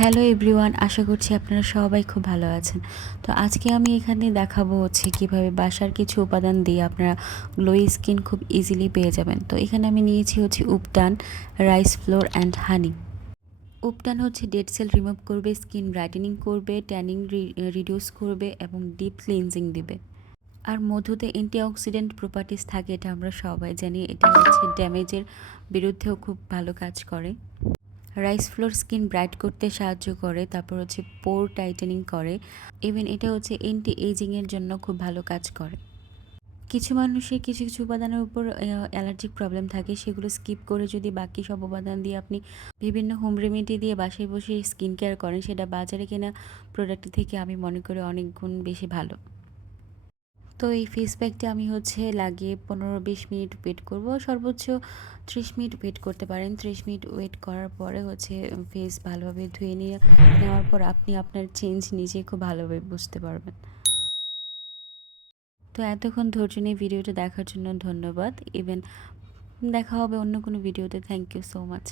Hello everyone, আশা করছি আপনারা সবাই খুব ভালো আছেন। তো আজকে আমি এখানে দেখাবো কিভাবে বাসার কিছু উপাদান দিয়ে আপনারা গ্লোই স্কিন খুব ইজিলি পেয়ে যাবেন। তো এখানে আমি নিয়েছি ubtan, rice flour and honey. Ubtan dead cell remove করবে, স্কিন ব্রাইটেনিং করবে, ট্যানিং রিডিউস করবে এবং ডিপ ক্লিনজিং দিবে। আর মধুতে অ্যান্টিঅক্সিডেন্ট প্রপার্টিস থাকে, এটা আমরা সবাই জানি। এটা ড্যামেজের বিরুদ্ধেও খুব ভালো কাজ করে। রাইস ফ্লোর স্কিন ব্রাইট করতে সাহায্য করে, তারপর পোর টাইটেনিং করে। ইভেন এটা অ্যান্টি এজিংয়ের জন্য খুব ভালো কাজ করে। কিছু মানুষের কিছু কিছু উপাদানের উপর অ্যালার্জিক প্রবলেম থাকে, সেগুলো স্কিপ করে যদি বাকি সব উপাদান দিয়ে আপনি বিভিন্ন হোম রেমেডি দিয়ে বাসায় বসে স্কিন কেয়ার করেন, সেটা বাজারে কেনা প্রোডাক্ট থেকে আমি মনে করি অনেক গুণ বেশি ভালো। তো এই ফেস প্যাকটা আমি লাগিয়ে 15-20 মিনিট ওয়েট করব, সর্বোচ্চ 30 মিনিট ওয়েট করতে পারেন। 30 মিনিট ওয়েট করার পরে ফেস ভালোভাবে ধুয়ে নেওয়ার পর আপনি আপনার চেঞ্জ নিজে খুব ভালোভাবে বুঝতে পারবেন। তো এতক্ষণ ধৈর্য নিয়ে ভিডিওটা দেখার জন্য ধন্যবাদ। ইভেন দেখা হবে অন্য কোনো ভিডিওতে। Thank you so much.